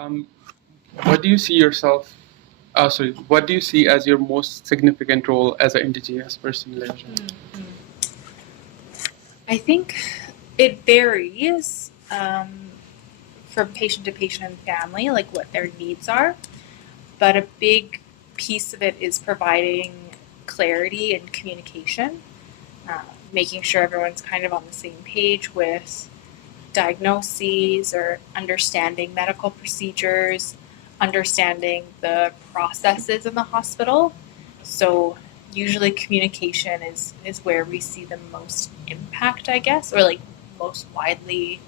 um, what do you see yourself? Sorry, what do you see as your most significant role as an Indigenous person in Liaison? I think it varies from patient to patient and family, like what their needs are. But a big piece of it is providing clarity and communication, making sure everyone's kind of on the same page with diagnoses or understanding medical procedures, understanding the processes in the hospital. So usually communication is where we see the most impact, I guess, or like most widely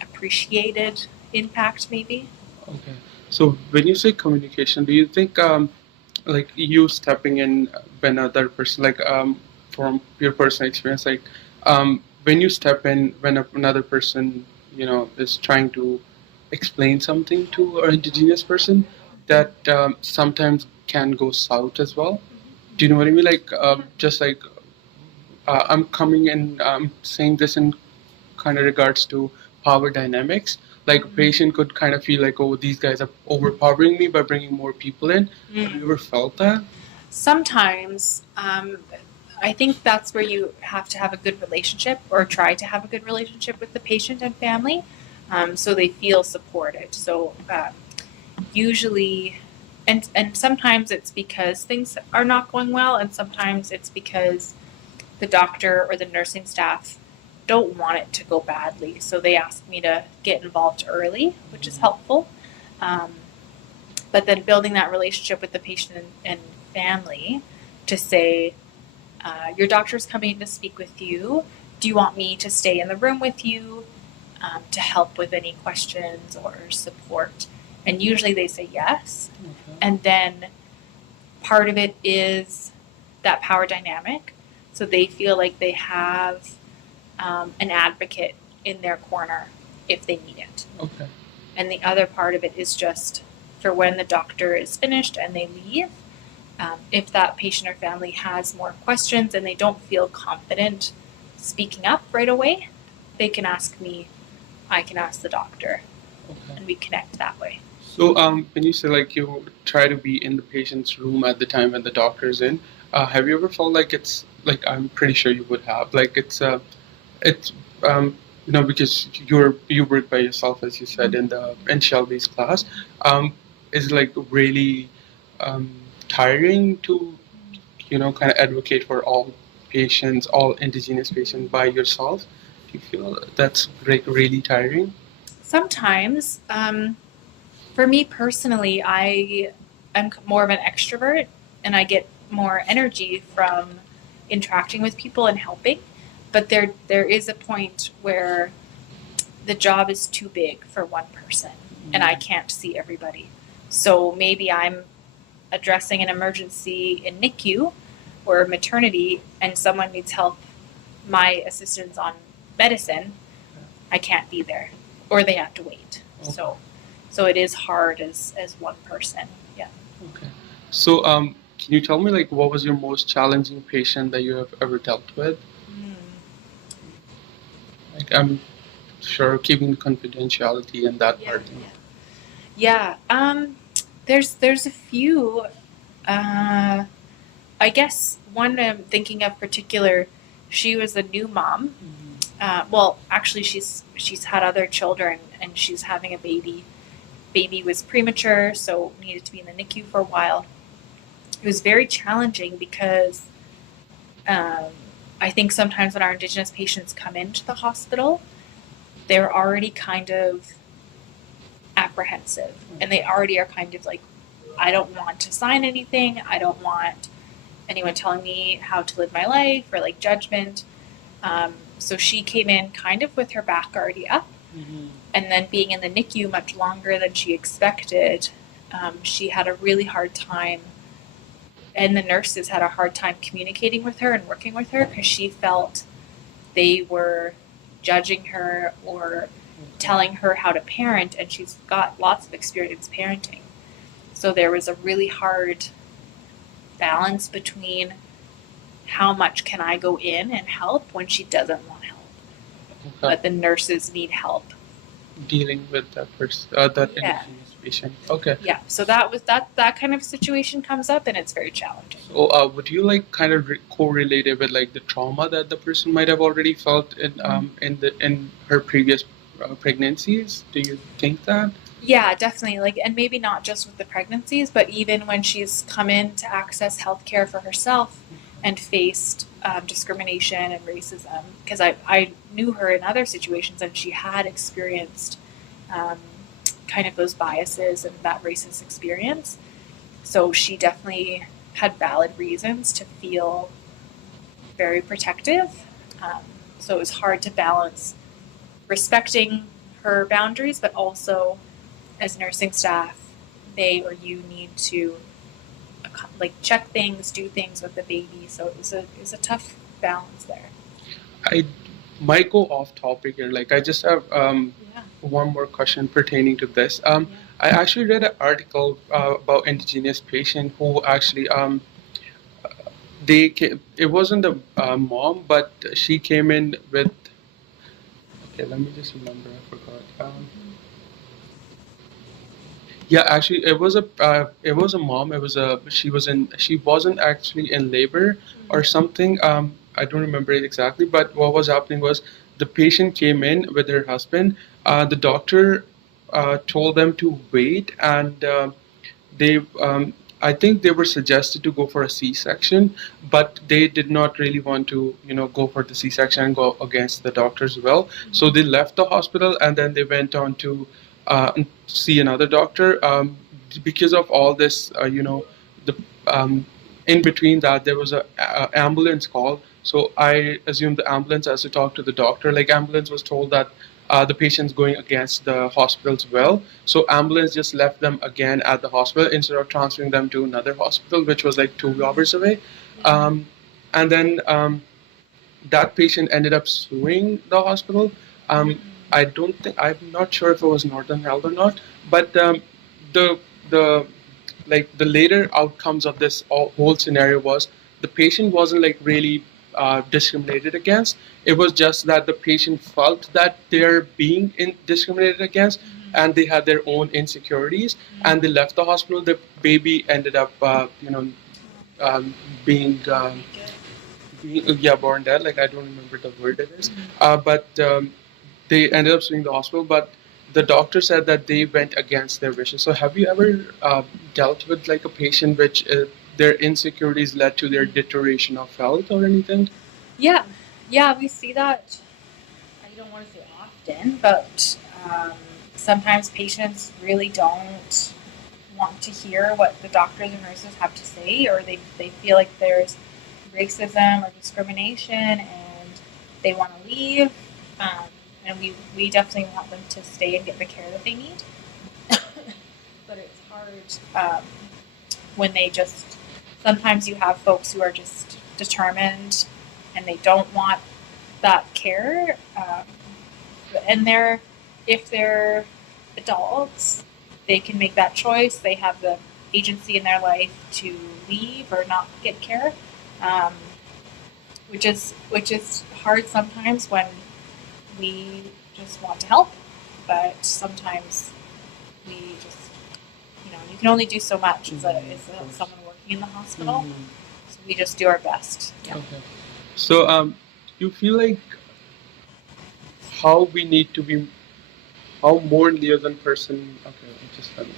appreciated impact maybe. Okay. So when you say communication, do you think like you stepping in when other person from your personal experience, when you step in when another person is trying to explain something to an Indigenous person, that sometimes can go south as well. Do you know what I mean? Just like I'm coming in, saying this in kind of regards to power dynamics. Like a patient could kind of feel like, oh, these guys are overpowering me by bringing more people in. Have you ever felt that? Sometimes I think that's where you have to have a good relationship or try to have a good relationship with the patient and family, so they feel supported. So usually, and sometimes it's because things are not going well, and sometimes it's because the doctor or the nursing staff don't want it to go badly. So they ask me to get involved early, which is helpful. Um, but then building that relationship with the patient and family to say, your doctor's coming to speak with you. Do you want me to stay in the room with you to help with any questions or support? And usually they say yes. Okay. And then part of it is that power dynamic. So they feel like they have an advocate in their corner if they need it. Okay. And the other part of it is just for when the doctor is finished and they leave, if that patient or family has more questions and they don't feel confident speaking up right away, they can ask me, I can ask the doctor, Okay. and we connect that way. So, when you say like you try to be in the patient's room at the time when the doctor's in, have you ever felt like it's like I'm pretty sure you would have like it's because you work by yourself as you said in Shelby's class, is it like really um, tiring to kind of advocate for all patients, all Indigenous patients by yourself? Do you feel that's like really tiring? Sometimes, for me personally, I am more of an extrovert and I get more energy from interacting with people and helping. But there is a point where the job is too big for one person and I can't see everybody. So maybe I'm addressing an emergency in NICU or maternity and someone needs help, my assistant's on medicine, I can't be there or they have to wait. Okay. So it is hard as one person. Yeah. Okay. So, can you tell me like what was your most challenging patient that you have ever dealt with? Like, I'm sure keeping the confidentiality and that part. Yeah. There's a few. I guess one I'm thinking of particular. She was a new mom. Well, actually, she's had other children, and she's having a baby. Baby was premature, so needed to be in the NICU for a while. It was very challenging because I think sometimes when our Indigenous patients come into the hospital, they're already kind of apprehensive, and they already are kind of like, I don't want to sign anything. I don't want anyone telling me how to live my life or like judgment. So she came in kind of with her back already up. And then being in the NICU much longer than she expected, she had a really hard time, and the nurses had a hard time communicating with her and working with her because she felt they were judging her or telling her how to parent, and she's got lots of experience parenting. So there was a really hard balance between how much can I go in and help when she doesn't want help. Okay. But the nurses need help dealing with that person, that Yeah. indigenous patient. Okay. Yeah, so that kind of situation comes up, and it's very challenging. So, would you like kind of correlate it with like the trauma that the person might have already felt in her previous pregnancies? Do you think that? Yeah, definitely. Like, and maybe not just with the pregnancies, but even when she's come in to access healthcare for herself and faced discrimination and racism, because I knew her in other situations and she had experienced um, kind of those biases and that racist experience. So she definitely had valid reasons to feel very protective. Um, so it was hard to balance respecting her boundaries, but also as nursing staff, they or you need to like check things, do things with the baby. So it was a tough balance there. I might go off topic here. Like, I just have Yeah. one more question pertaining to this. Yeah. I actually read an article about indigenous patient who actually it wasn't a mom, but she came in with. Okay, let me just remember. I forgot. Yeah, actually, it was a mom. She wasn't actually in labor or something. I don't remember it exactly, but what was happening was the patient came in with her husband. The doctor told them to wait, and they I think they were suggested to go for a C-section, but they did not really want to, go for the C-section and go against the doctor's will. So they left the hospital and then they went on to see another doctor. Because of all this, the in between that there was a ambulance call. So I assume the ambulance has to talk to the doctor. Like, ambulance was told that the patient's going against the hospital's will. So ambulance just left them again at the hospital instead of transferring them to another hospital, which was like 2 hours away. And then that patient ended up suing the hospital. I don't think I'm not sure if it was Northern Health or not, but the the the later outcomes of this whole scenario was the patient wasn't like really discriminated against. It was just that the patient felt that they're being discriminated against, and they had their own insecurities, and they left the hospital. The baby ended up, being yeah, born dead. Like, I don't remember the word it is, but they ended up suing the hospital. But the doctor said that they went against their wishes. So, have you ever dealt with like a patient which their insecurities led to their deterioration of health or anything? Yeah, yeah, we see that. I don't want to say often, but sometimes patients really don't want to hear what the doctors and nurses have to say, or they feel like there's racism or discrimination and they want to leave. And we definitely want them to stay and get the care that they need. But it's hard when they just, sometimes you have folks who are just determined and they don't want that care. And if they're adults, they can make that choice. They have the agency in their life to leave or not get care, um, which is hard sometimes when we just want to help, but sometimes we just you can only do so much as someone working in the hospital. So we just do our best. Yeah. Okay. So, you feel like how we need to be, how more liaison person. Okay, I just let me.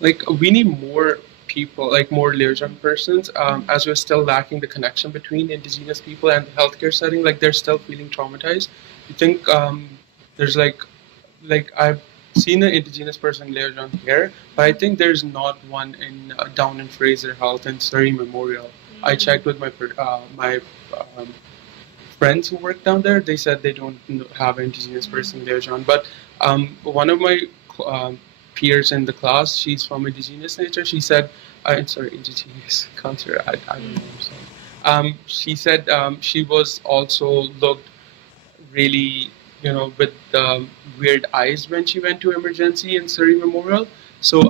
Like, we need more people, like more liaison persons, as we're still lacking the connection between indigenous people and the healthcare setting. Like, they're still feeling traumatized. You think there's like I've seen an indigenous person liaison here, but I think there's not one in down in Fraser Health and Surrey Memorial. I checked with my um, friends who work down there. They said they don't have an indigenous person liaison, but one of my um, peers in the class, she's from indigenous nature. She said, sorry, indigenous culture. I don't know. I'm sorry. She said she was also looked really, with weird eyes when she went to emergency in Surrey Memorial. So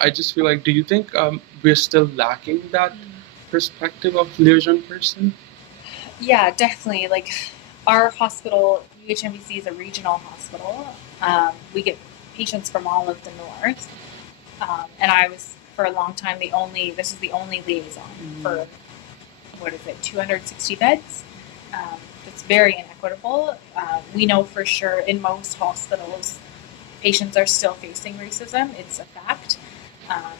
I just feel like, do you think we're still lacking that perspective of liaison person? Yeah, definitely. Like our hospital, UHMBC is a regional hospital. We get patients from all of the north, and I was for a long time this is the only liaison for what is it, 260 beds. It's very inequitable. We know for sure in most hospitals, patients are still facing racism. It's a fact. Um,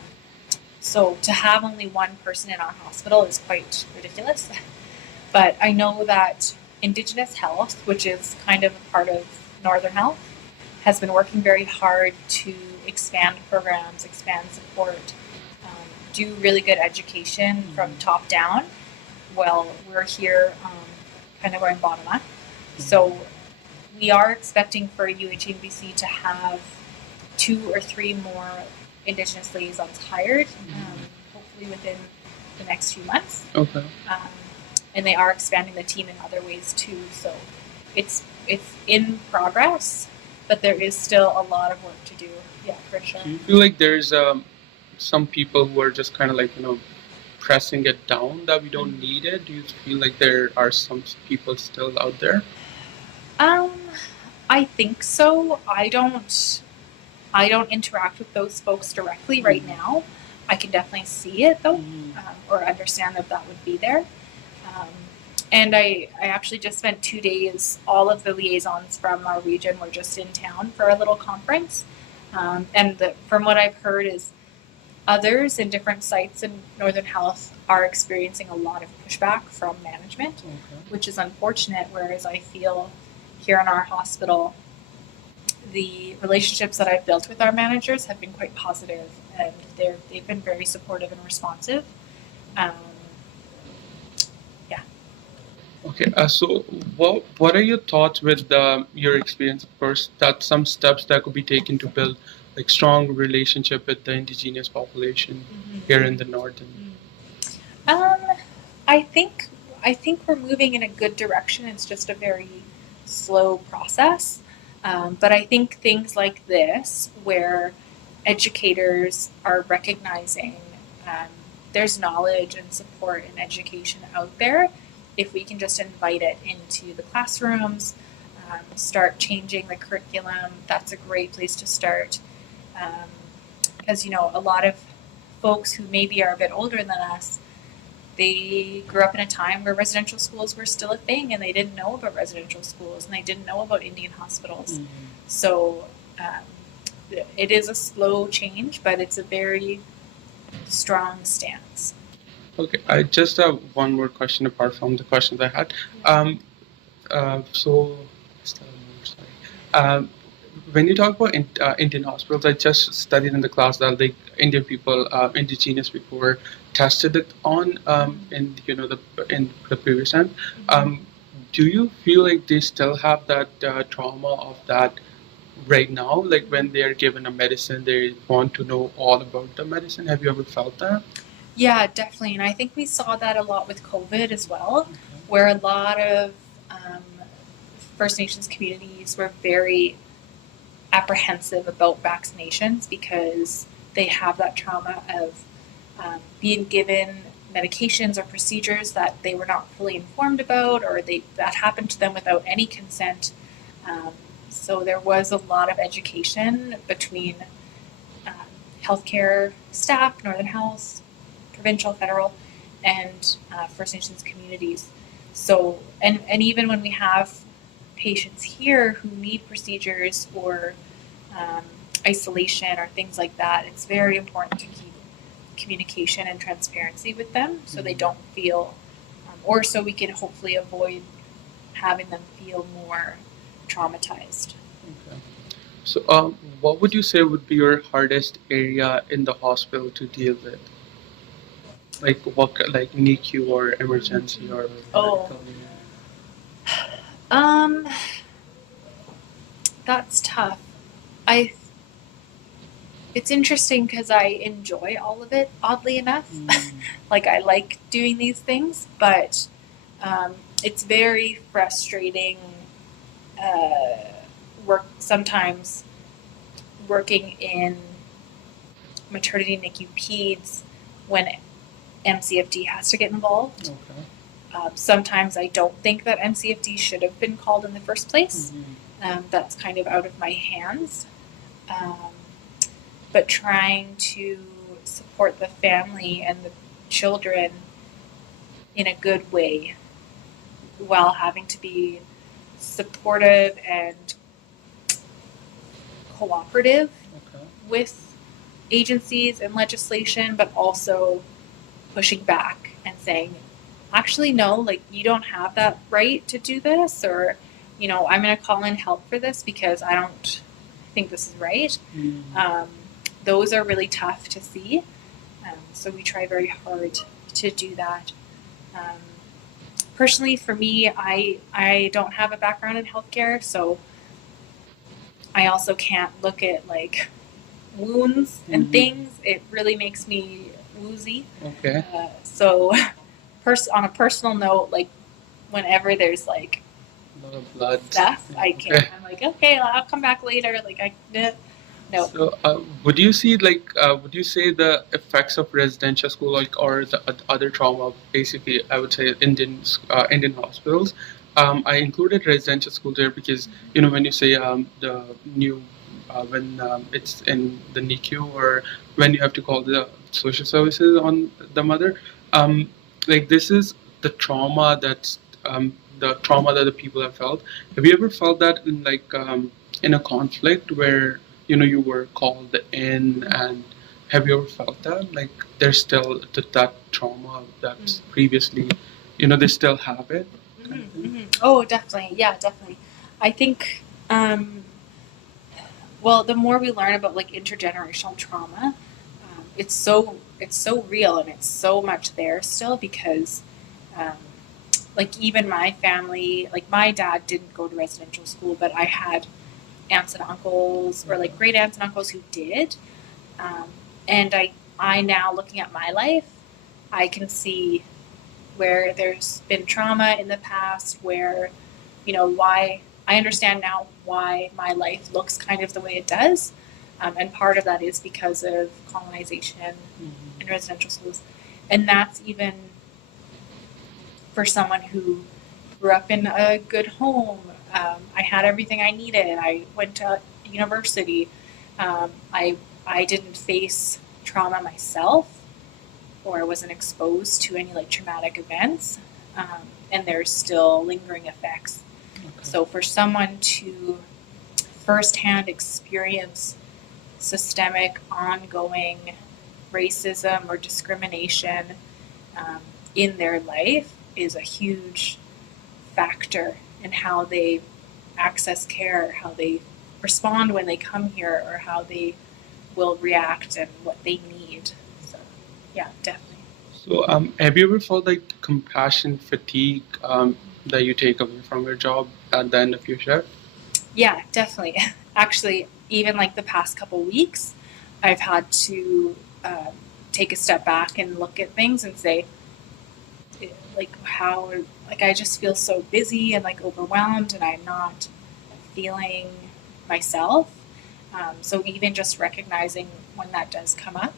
so to have only one person in our hospital is quite ridiculous. But I know that Indigenous Health, which is kind of a part of Northern Health, has been working very hard to expand programs, expand support, do really good education from top down. Well, we're here kind of going bottom up. So we are expecting for UHMBC to have 2 or 3 more Indigenous liaisons hired, hopefully within the next few months. Okay. And they are expanding the team in other ways too. So it's in progress, but there is still a lot of work to do. Yeah, for sure. Do you feel like there's some people who are just kind of like, pressing it down that we don't need it? Do you feel like there are some people still out there? I think so. I don't interact with those folks directly right now. I can definitely see it though, or understand that would be there. And I actually just spent 2 days, all of the liaisons from our region were just in town for a little conference. From what I've heard is others in different sites in Northern Health are experiencing a lot of pushback from management, which is unfortunate, whereas I feel here in our hospital, the relationships that I've built with our managers have been quite positive, and they've been very supportive and responsive. Okay, so what are your thoughts with your experience first? That some steps that could be taken to build like strong relationship with the indigenous population here in the northern. I think we're moving in a good direction. It's just a very slow process, but I think things like this, where educators are recognizing there's knowledge and support and education out there, if we can just invite it into the classrooms, start changing the curriculum, that's a great place to start. Because, a lot of folks who maybe are a bit older than us, they grew up in a time where residential schools were still a thing, and they didn't know about residential schools, and they didn't know about Indian hospitals. So it is a slow change, but it's a very strong stance. Okay, I just have one more question apart from the questions I had. So, sorry. When you talk about Indian hospitals, I just studied in the class that like Indian people, indigenous people were tested it on in in the previous time. Do you feel like they still have that trauma of that right now? Like when they are given a medicine, they want to know all about the medicine. Have you ever felt that? Yeah, definitely. And I think we saw that a lot with COVID as well, where a lot of First Nations communities were very apprehensive about vaccinations because they have that trauma of being given medications or procedures that they were not fully informed about, or that happened to them without any consent. So there was a lot of education between healthcare staff, Northern Health, provincial, federal, and First Nations communities. So, and even when we have patients here who need procedures or isolation or things like that, it's very important to keep communication and transparency with them so they don't feel, or so we can hopefully avoid having them feel more traumatized. Okay. So, what would you say would be your hardest area in the hospital to deal with? Like like NICU or emergency or medical unit? That's tough. It's interesting because I enjoy all of it, oddly enough. Like I like doing these things, but it's very frustrating work sometimes working in maternity NICU peds when MCFD has to get involved. Okay. Sometimes I don't think that MCFD should have been called in the first place. That's kind of out of my hands. But trying to support the family and the children in a good way while having to be supportive and cooperative Okay. with agencies and legislation, but also pushing back and saying, actually, no, like, you don't have that right to do this, or, you know, I'm going to call in help for this because I don't think this is right. Those are really tough to see. So we try very hard to do that. Personally, for me, I don't have a background in healthcare, so I also can't look at like wounds and things. It really makes me woozy. Okay. So, on a personal note, like whenever there's like A lot of blood. stuff, I can't. Okay. I'm like, okay, I'll come back later. Like no. So, would you see would you say the effects of residential school, like, or the other trauma, basically, I would say Indian hospitals. I included residential school there because when you say the new when it's in the NICU, or when you have to call the social services on the mother, like, this is the trauma that the people have felt. Have you ever felt that in in a conflict where you were called in, and have you ever felt that like there's still that trauma that's previously they still have it? Oh, definitely. Yeah, definitely. I think, well, the more we learn about like intergenerational trauma, it's so real and it's so much there still because, like, even my family, like my dad didn't go to residential school, but I had aunts and uncles or like great aunts and uncles who did, and I now, looking at my life, I can see where there's been trauma in the past, where why I understand now why my life looks kind of the way it does, and part of that is because of colonization and residential schools, and that's even for someone who grew up in a good home. I had everything I needed. I went to university. I didn't face trauma myself, or wasn't exposed to any like traumatic events, and there's still lingering effects. Okay. So for someone to firsthand experience systemic, ongoing racism or discrimination in their life is a huge factor in how they access care, how they respond when they come here, or how they will react and what they need. So, yeah, definitely. So, have you ever felt like compassion fatigue that you take away from your job at the end of your shift? Yeah, definitely. Actually, even like the past couple weeks, I've had to take a step back and look at things and say, like, how, like, I just feel so busy and like overwhelmed, and I'm not feeling myself. So even just recognizing when that does come up,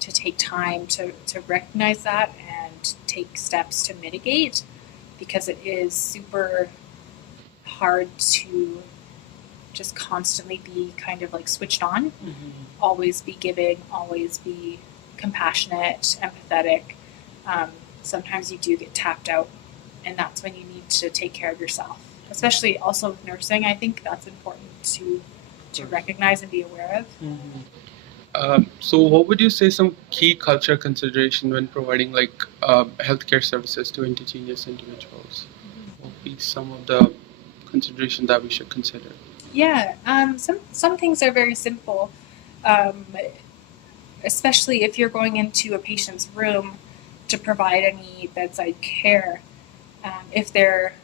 to take time to recognize that and take steps to mitigate, because it is super hard to just constantly be kind of like switched on, always be giving, always be compassionate, empathetic. Sometimes you do get tapped out, and that's when you need to take care of yourself. Especially also with nursing, I think that's important to recognize and be aware of. So, what would you say some key culture consideration when providing healthcare services to indigenous individuals? What would be some of the consideration that we should consider? Yeah, some things are very simple, especially if you're going into a patient's room to provide any bedside care. If they're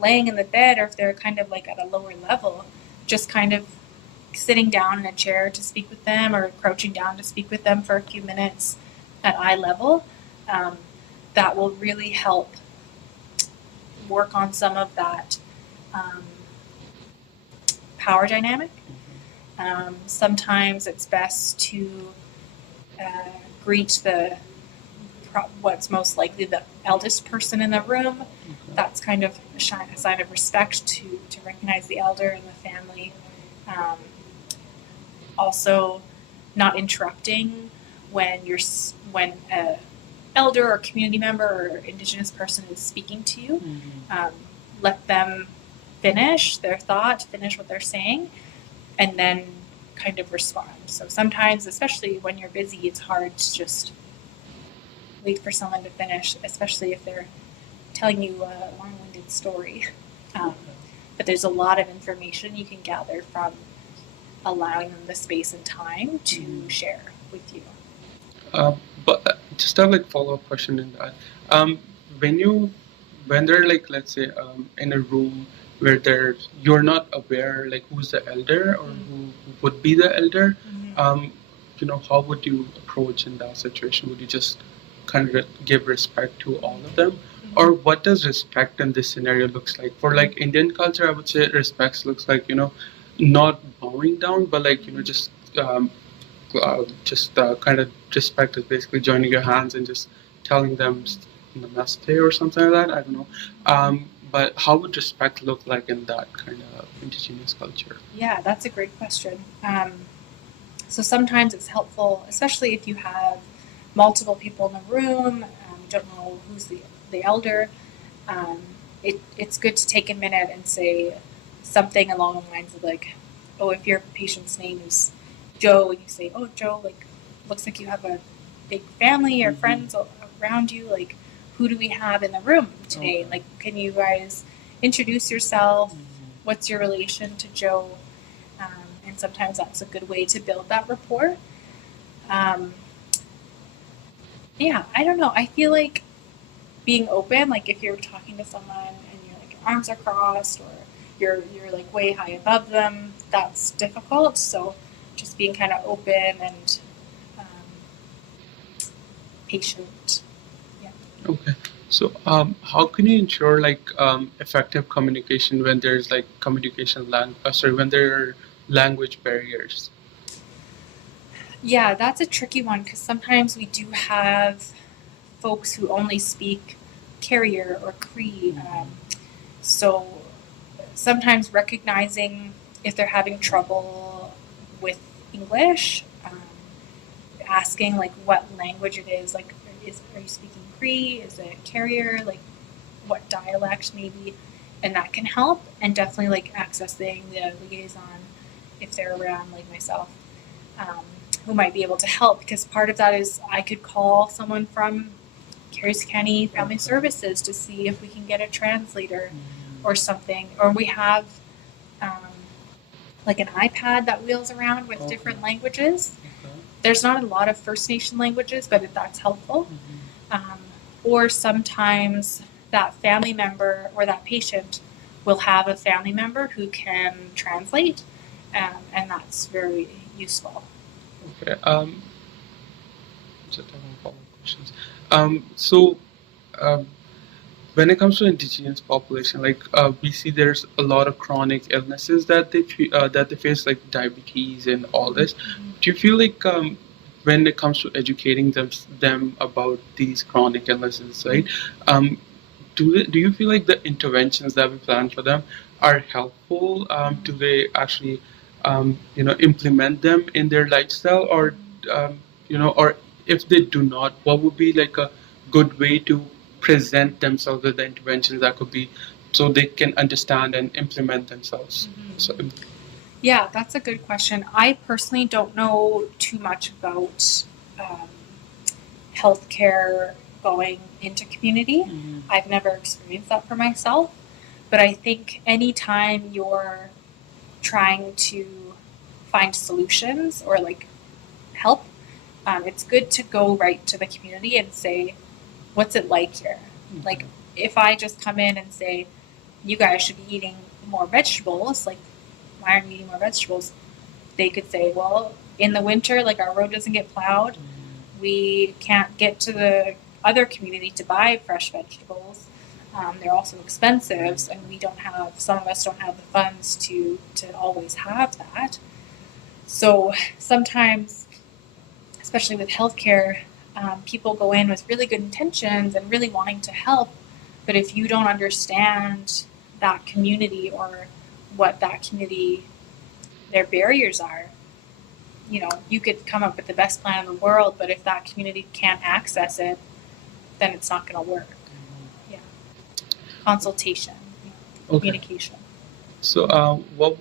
laying in the bed, or if they're kind of like at a lower level, just kind of sitting down in a chair to speak with them, or crouching down to speak with them for a few minutes at eye level, that will really help work on some of that power dynamic. Sometimes it's best to greet what's most likely the eldest person in the room. That's kind of a sign of respect to recognize the elder and the family. Also, not interrupting when a elder or community member or Indigenous person is speaking to you. Let them finish their thought, finish what they're saying, and then kind of respond. So sometimes, especially when you're busy, it's hard to just wait for someone to finish, especially if they're telling you a long-winded story. But there's a lot of information you can gather from allowing them the space and time to share with you. But just have like follow-up question in that. When they're like, let's say, in a room where you're not aware like who's the elder or who would be the elder, how would you approach in that situation? Would you just kind of give respect to all of them? Or what does respect in this scenario looks like? For like Indian culture, I would say respect looks like, not bowing down, but like, just kind of respect is basically joining your hands and just telling them namaste or something like that. I don't know. But how would respect look like in that kind of Indigenous culture? Yeah, that's a great question. So sometimes it's helpful, especially if you have multiple people in the room, you don't know who's the elder. It's good to take a minute and say something along the lines of like, oh, if your patient's name is Joe, and you say, oh, Joe, like, looks like you have a big family or friends around you. Like, who do we have in the room today? Like, can you guys introduce yourself? What's your relation to Joe? And sometimes that's a good way to build that rapport. Yeah, I don't know. I feel like being open, like if you're talking to someone and your arms are crossed or you're like way high above them, that's difficult. So just being kind of open and patient. Yeah. Okay. So how can you ensure like effective communication when there's like when there are language barriers? Yeah, that's a tricky one because sometimes we do have folks who only speak Carrier or Cree. So sometimes recognizing if they're having trouble with English, asking like what language it is. Like, are you speaking Cree? Is it Carrier? Like, what dialect maybe? And that can help. And definitely like accessing the liaison if they're around, like myself. Who might be able to help, because part of that is I could call someone from Careys County Family Services to see if we can get a translator or something. Or we have like an iPad that wheels around with different languages. There's not a lot of First Nation languages, but that's helpful. Or sometimes that family member or that patient will have a family member who can translate, and that's very useful. Okay. Just having follow-up questions. So, when it comes to Indigenous population, like we see there's a lot of chronic illnesses that they face, like diabetes and all this. Do you feel like when it comes to educating them about these chronic illnesses, right? Do you feel like the interventions that we plan for them are helpful? Do they actually implement them in their lifestyle, or or if they do not, what would be like a good way to present themselves with the interventions that could be so they can understand and implement themselves? So, yeah, that's a good question. I personally don't know too much about healthcare going into community. I've never experienced that for myself, but I think anytime you're trying to find solutions or like help, it's good to go right to the community and say, what's it like here? Like, if I just come in and say, you guys should be eating more vegetables, like, why aren't you eating more vegetables? They could say, well, in the winter, like, our road doesn't get plowed. We can't get to the other community to buy fresh vegetables. They're also expensive, and some of us don't have the funds to always have that. So sometimes, especially with healthcare, people go in with really good intentions and really wanting to help, but if you don't understand that community or what that community, their barriers are, you could come up with the best plan in the world, but if that community can't access it, then it's not going to work. Yeah. Consultation, Okay. communication. So, what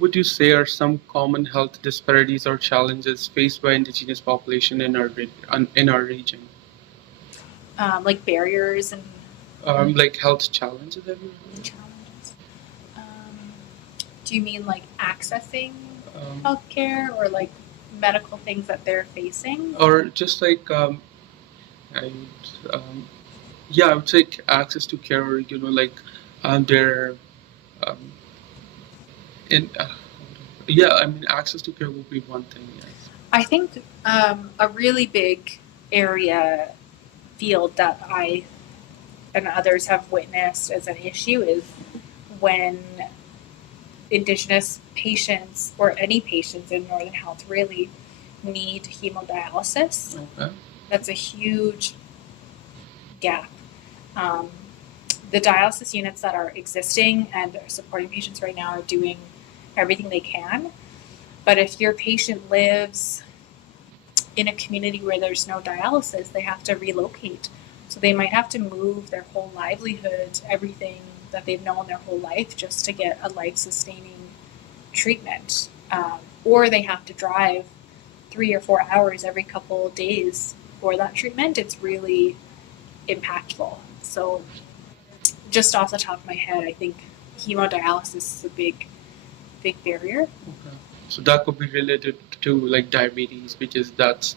would you say are some common health disparities or challenges faced by Indigenous population in our region? Like barriers and Like health challenges, have you heard? challenges. Do you mean like accessing Um, healthcare or like medical things that they're facing? or just like I would, yeah, I would say access to care, or like their um, in yeah, I mean access to care would be one thing. Yes. I think a really big area field that I and others have witnessed as an issue is when Indigenous patients or any patients in Northern Health really need hemodialysis. Okay. That's a huge gap. Um, the dialysis units that are existing and are supporting patients right now are doing everything they can. But if your patient lives in a community where there's no dialysis, they have to relocate. So they might have to move their whole livelihood, everything that they've known their whole life, just to get a life-sustaining treatment. Or they have to drive 3 or 4 hours every couple of days for that treatment. It's really impactful. So just off the top of my head, I think hemodialysis is a big barrier. Okay. So that could be related to like diabetes, because that's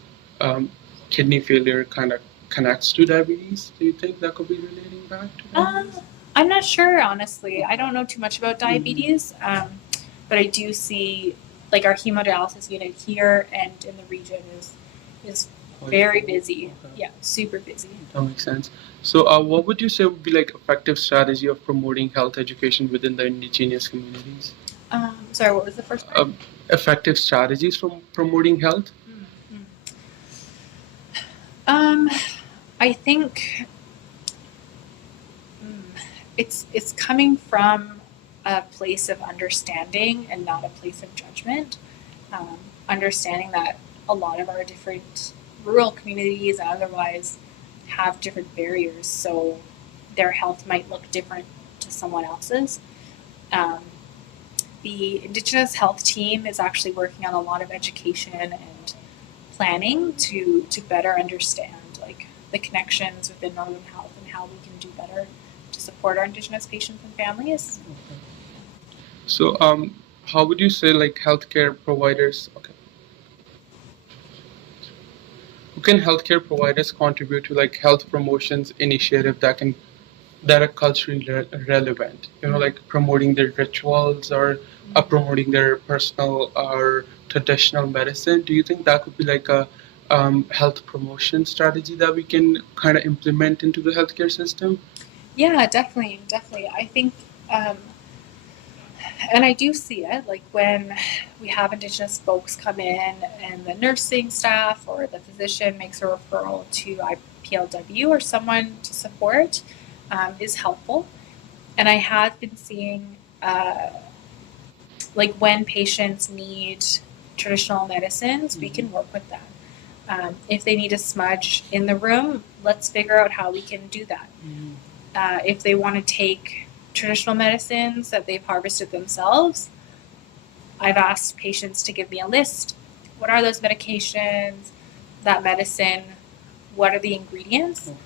kidney failure kind of connects to diabetes. Do you think that could be relating back to diabetes? I'm not sure, honestly. I don't know too much about diabetes, but I do see like our hemodialysis unit here and in the region is very busy. Okay. Yeah, super busy. That makes sense. So, what would you say would be like effective strategy of promoting health education within the Indigenous communities? Sorry, what was the first part? Effective strategies from promoting health. I think it's coming from a place of understanding and not a place of judgment. Understanding that a lot of our different rural communities and otherwise have different barriers, so their health might look different to someone else's. The Indigenous health team is actually working on a lot of education and planning to better understand like the connections within Northern Health and how we can do better to support our Indigenous patients and families. Okay. So, how would you say like healthcare providers? Okay. Who can healthcare providers contribute to like health promotions initiative that are culturally relevant? Like promoting their rituals or promoting their personal or traditional medicine. Do you think that could be like a health promotion strategy that we can kind of implement into the healthcare system? Yeah, definitely. I think, and I do see it, like when we have Indigenous folks come in and the nursing staff or the physician makes a referral to IPLW or someone to support is helpful. And I have been seeing, like when patients need traditional medicines, we can work with them. If they need a smudge in the room, let's figure out how we can do that. If they want to take traditional medicines that they've harvested themselves, I've asked patients to give me a list. What are those medications, that medicine, what are the ingredients? Okay.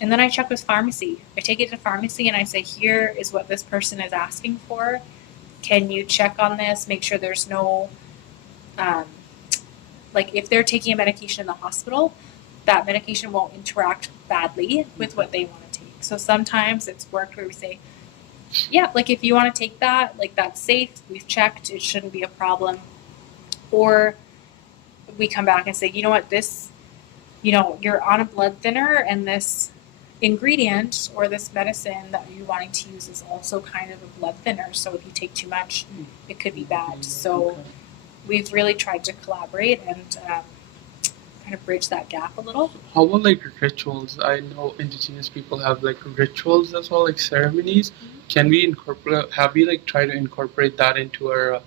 And then I check with pharmacy. I take it to pharmacy and I say, here is what this person is asking for. Can you check on this? Make sure there's no, like if they're taking a medication in the hospital, that medication won't interact badly with what they want to take. So sometimes it's worked where we say, yeah, like if you want to take that, like that's safe, we've checked, it shouldn't be a problem. Or we come back and say, you know what, this, you're on a blood thinner and this ingredient or this medicine that you're wanting to use is also kind of a blood thinner. So if you take too much, it could be bad. So we've really tried to collaborate and kind of bridge that gap a little. How about like rituals? I know Indigenous people have like rituals as well, like ceremonies. Can we incorporate? Have we like tried to incorporate that into our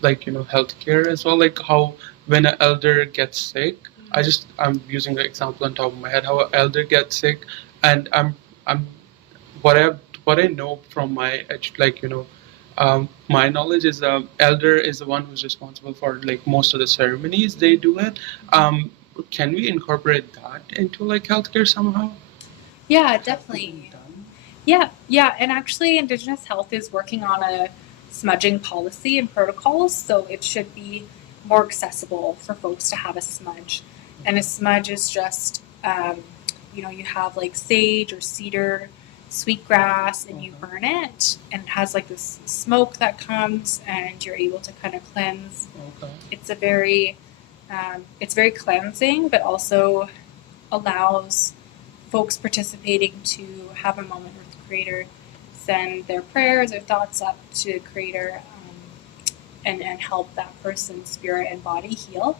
like healthcare as well? Like how when an elder gets sick, I'm using the example on top of my head. How an elder gets sick, and I'm what I what I know from my my knowledge is elder is the one who's responsible for like most of the ceremonies they do it. Can we incorporate that into like healthcare somehow? Yeah, Has it definitely. been done? Yeah, and actually, Indigenous Health is working on a smudging policy and protocols, so it should be more accessible for folks to have a smudge. And a smudge is just, you have like sage or cedar, sweetgrass, and you burn it, and it has like this smoke that comes, and you're able to kind of cleanse. Okay. It's very cleansing, but also allows folks participating to have a moment with the Creator, send their prayers or thoughts up to the Creator, and help that person's spirit and body heal.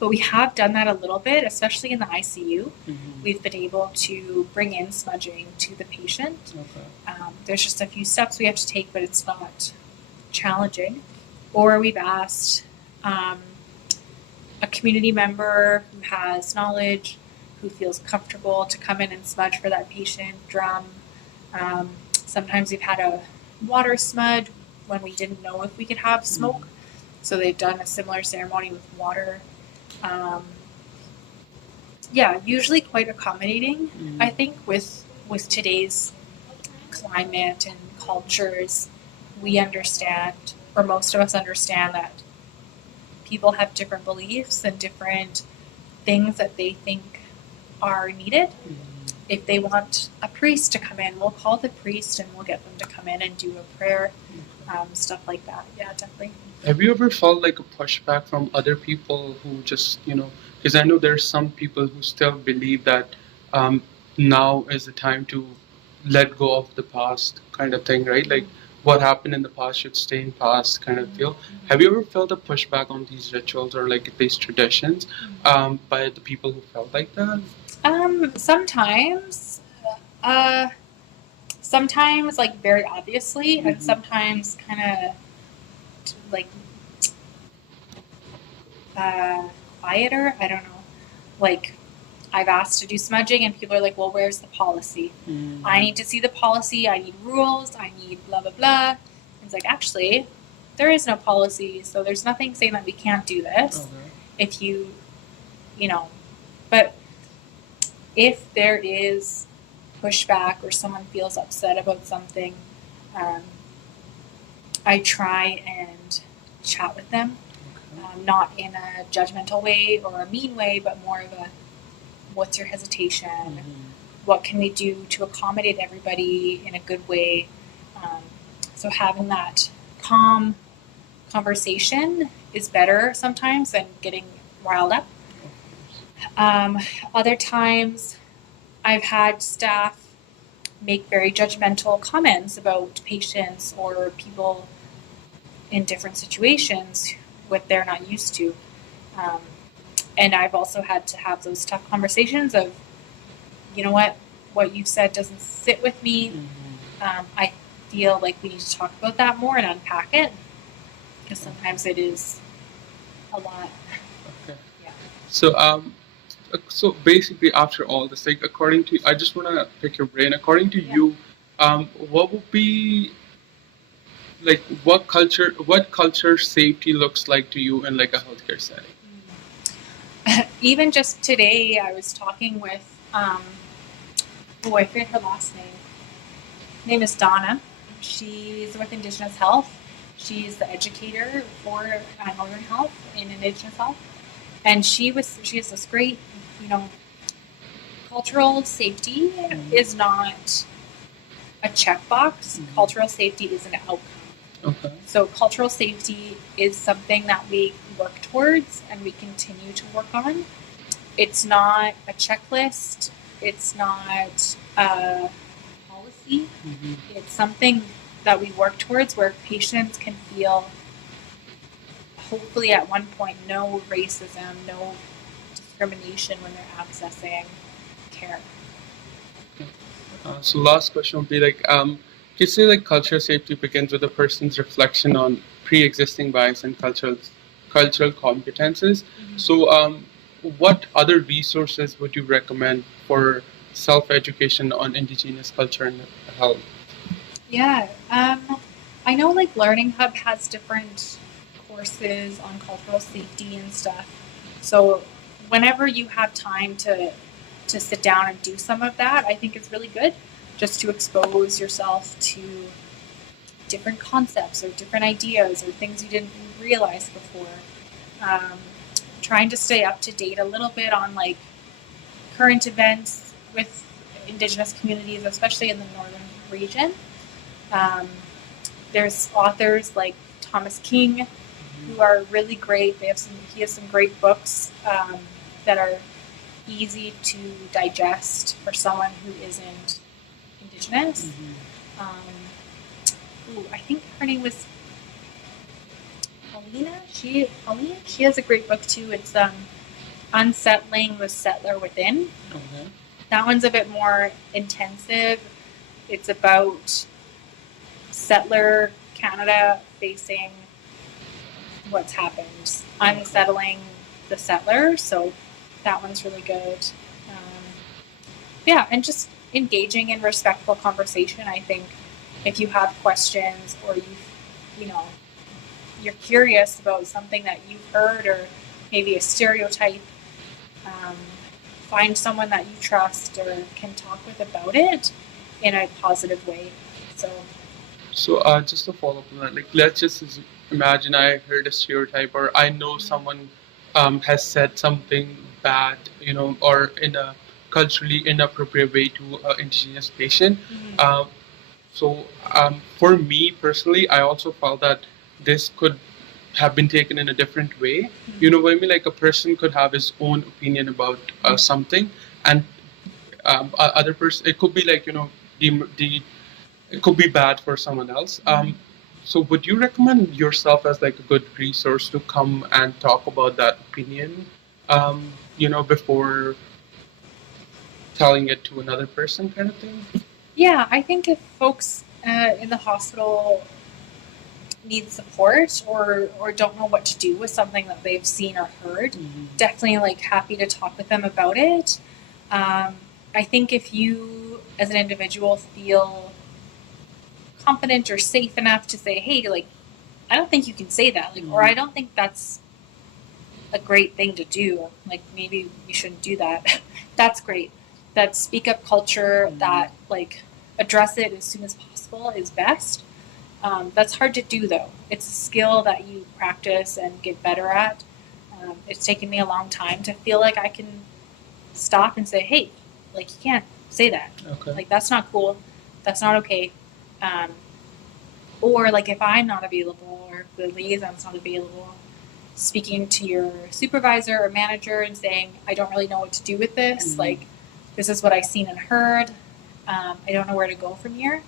But we have done that a little bit, especially in the ICU. Mm-hmm. We've been able to bring in smudging to the patient. Okay. There's just a few steps we have to take, but it's not challenging. Or we've asked a community member who has knowledge, who feels comfortable to come in and smudge for that patient, drum. Sometimes we've had a water smudge when we didn't know if we could have smoke. So they've done a similar ceremony with water. Usually quite accommodating, I think, with today's climate and cultures. We understand, or most of us understand, that people have different beliefs and different things that they think are needed. If they want a priest to come in, we'll call the priest and we'll get them to come in and do a prayer, stuff like that. Yeah, definitely. Have you ever felt like a pushback from other people who just, because I know there's some people who still believe that now is the time to let go of the past kind of thing, right? Like what happened in the past should stay in past kind of feel. Have you ever felt a pushback on these rituals or like these traditions by the people who felt like that? Sometimes, sometimes like very obviously, and sometimes kind of like quieter. I don't know. Like I've asked to do smudging, and people are like, "Well, where's the policy? I need to see the policy. I need rules. I need blah blah blah." It's like, actually, there is no policy, so there's nothing saying that we can't do this. Okay. If but if there is pushback or someone feels upset about something, I try and chat with them, not in a judgmental way or a mean way, but more of a, what's your hesitation? What can we do to accommodate everybody in a good way? So having that calm conversation is better sometimes than getting riled up. Other times I've had staff make very judgmental comments about patients or people in different situations what they're not used to. And I've also had to have those tough conversations of, you know what you said doesn't sit with me. I feel like we need to talk about that more and unpack it, because sometimes it is a lot. Okay. Yeah. So basically, after all this, like according to, I just want to pick your brain. According to you, what would be like what culture safety looks like to you in like a healthcare setting? Even just today, I was talking with, I forget her last name. Her name is Donna. She's with Indigenous Health. She's the educator for Northern Health in Indigenous Health. And she has this great, cultural safety is not a checkbox. Cultural safety is an outcome. Okay. So cultural safety is something that we work towards and we continue to work on. It's not a checklist. It's not a policy. It's something that we work towards where patients can feel hopefully at one point no racism, no discrimination when they're accessing care. So last question would be like, you say like cultural safety begins with a person's reflection on pre-existing bias and cultural competences. So what other resources would you recommend for self-education on Indigenous culture and health? Yeah, I know like Learning Hub has different courses on cultural safety and stuff. So whenever you have time to sit down and do some of that, I think it's really good just to expose yourself to different concepts or different ideas or things you didn't realize before. Trying to stay up to date a little bit on like current events with Indigenous communities, especially in the northern region. There's authors like Thomas King who are really great. He has some great books that are easy to digest for someone who isn't Indigenous. I think her name was Paulina. She has a great book too. It's Unsettling the Settler Within. Okay. That one's a bit more intensive. It's about settler Canada facing what's happened, unsettling the settler. So that one's really good. Yeah, and just engaging in respectful conversation. I think if you have questions or you're curious about something that you've heard or maybe a stereotype, find someone that you trust or can talk with about it in a positive way. So just to follow up on that, like let's just imagine I heard a stereotype or I know someone has said something bad, or in a culturally inappropriate way to an Indigenous patient. For me personally, I also felt that this could have been taken in a different way. You know what I mean? Like a person could have his own opinion about something, and other person, it could be like the it could be bad for someone else. So would you recommend yourself as like a good resource to come and talk about that opinion, before telling it to another person, kind of thing? Yeah, I think if folks in the hospital need support or don't know what to do with something that they've seen or heard, definitely like happy to talk with them about it. I think if you as an individual feel confident or safe enough to say, hey, like, I don't think you can say that, like, or I don't think that's a great thing to do, like maybe you shouldn't do that. That's great. That speak up culture, that like address it as soon as possible is best. That's hard to do though. It's a skill that you practice and get better at. It's taken me a long time to feel like I can stop and say, hey, like you can't say that. Okay. Like that's not cool. That's not okay. Or like if I'm not available or if the liaison's not available, speaking to your supervisor or manager and saying, I don't really know what to do with this. Like this is what I've seen and heard. I don't know where to go from here.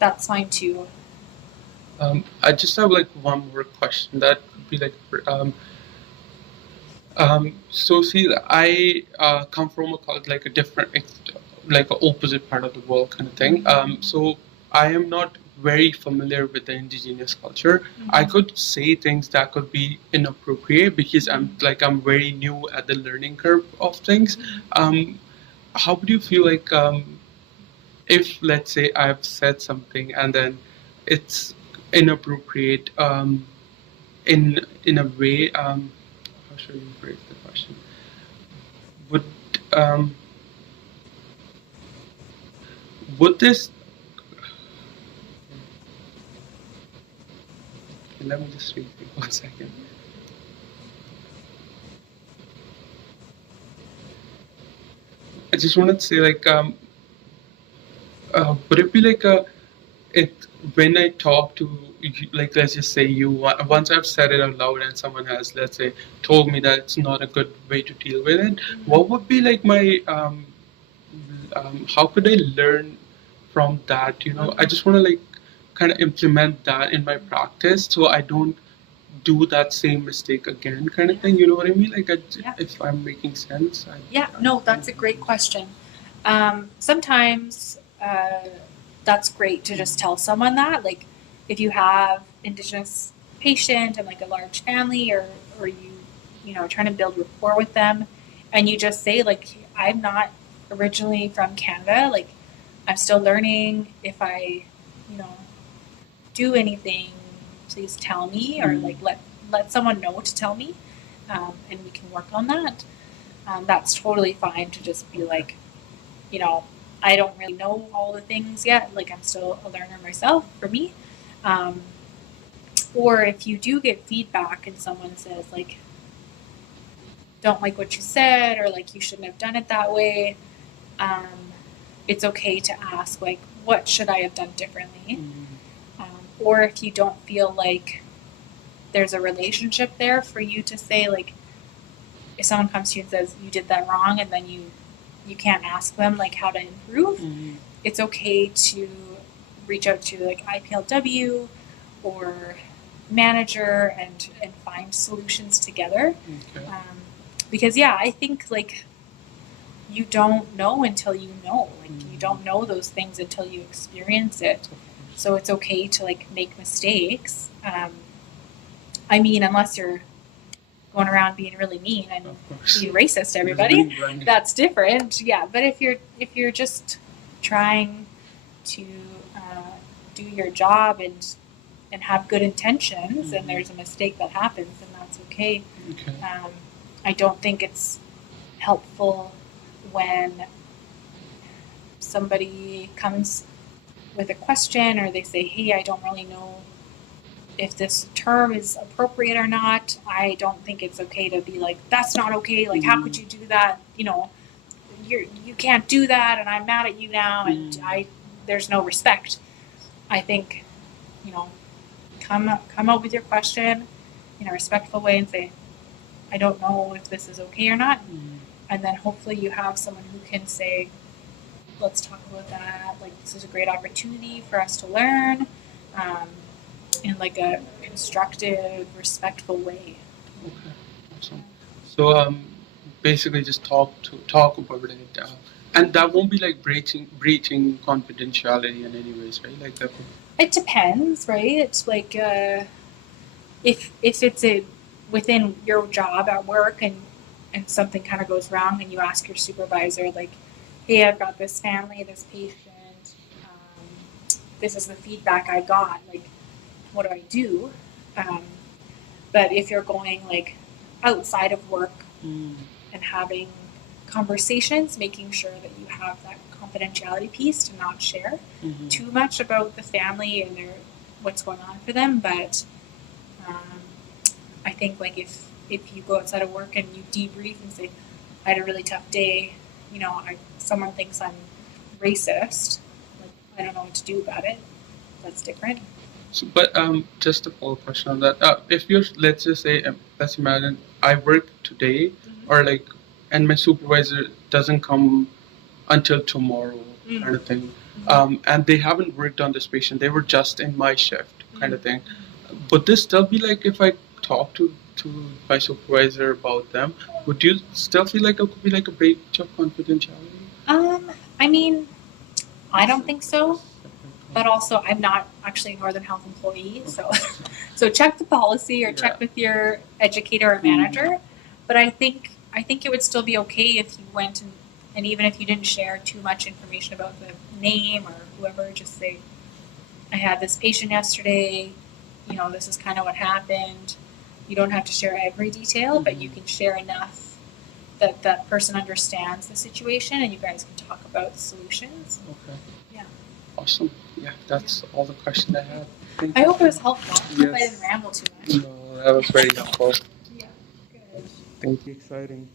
That's fine too. I just have like one more question. That would be like, so see, I come from like a different, like an opposite part of the world kind of thing. So I am not very familiar with the Indigenous culture. I could say things that could be inappropriate because I'm very new at the learning curve of things. How would you feel like if let's say I've said something and then it's inappropriate in a way, how should you phrase the question? Would um, would this let me just rethink 1 second. I just wanted to say like would it be like it when I talk to like let's just say you once I've said it out loud and someone has let's say told me that it's not a good way to deal with it, what would be like my how could I learn from that? I just want to like kind of implement that in my practice so I don't do that same mistake again, kind of thing. You know what I mean? Like, Yeah. if I'm making sense. No, that's a great question. Sometimes that's great to just tell someone that, like, if you have Indigenous patient and like a large family, or you know trying to build rapport with them, and you just say like, I'm not originally from Canada, like I'm still learning. If I, you know, do anything, please tell me, or like let someone know to tell me, and we can work on that. That's totally fine to just be like, you know, I don't really know all the things yet. Like I'm still a learner myself. For me, um, or if you do get feedback and someone says like, don't like what you said, or like you shouldn't have done it that way, um, it's okay to ask like, what should I have done differently? Or if you don't feel like there's a relationship there for you to say like, if someone comes to you and says you did that wrong, and then you can't ask them like how to improve, it's okay to reach out to like IPLW or manager and find solutions together. Okay. Because yeah, I think like you don't know until you know. Like you don't know those things until you experience it. So it's okay to like make mistakes. I mean, unless you're going around being really mean and being racist to everybody, that's different. Yeah, but if you're just trying to do your job and have good intentions, and there's a mistake that happens, then that's okay. Okay. I don't think it's helpful when somebody comes with a question, or they say, hey, I don't really know if this term is appropriate or not. I don't think it's okay to be like, that's not okay, like how could you do that, you know, you can't do that, and I'm mad at you now, and there's no respect. I think, you know, come out with your question in a respectful way and say, I don't know if this is okay or not. And then hopefully you have someone who can say, let's talk about that. Like, this is a great opportunity for us to learn, in like a constructive, respectful way. Okay. Awesome. So basically just talk about it, and that won't be like breaching confidentiality in any ways, right? Like that. It depends, right? It's like if it's within your job at work, and something kind of goes wrong, and you ask your supervisor like, hey, I've got this family, this patient, this is the feedback I got, like what do I do? But if you're going like outside of work and having conversations, making sure that you have that confidentiality piece to not share too much about the family and what's going on for them. But I think like if you go outside of work and you debrief and say, I had a really tough day, you know, someone thinks I'm racist, like I don't know what to do about it. That's different. So, but just a follow-up question on that. If you're, let's just say, let's imagine I work today, or like, and my supervisor doesn't come until tomorrow, kind of thing, and they haven't worked on this patient, they were just in my shift, kind of thing. Would this still be like if I talk to my supervisor about them? Would you still feel like it could be like a breach of confidentiality? I mean, I don't think so. But also, I'm not actually a Northern Health employee, so check the policy or check with your educator or manager. But I think it would still be okay if you went and even if you didn't share too much information about the name or whoever, just say, I had this patient yesterday, you know, this is kind of what happened. You don't have to share every detail, but you can share enough that that person understands the situation, and you guys can talk about the solutions. Okay. Yeah. Awesome. Yeah, that's all the questions I had. I hope it was helpful. I hope I Yes. didn't ramble too much. No, that was very helpful. Yeah, good. Thank you. Exciting.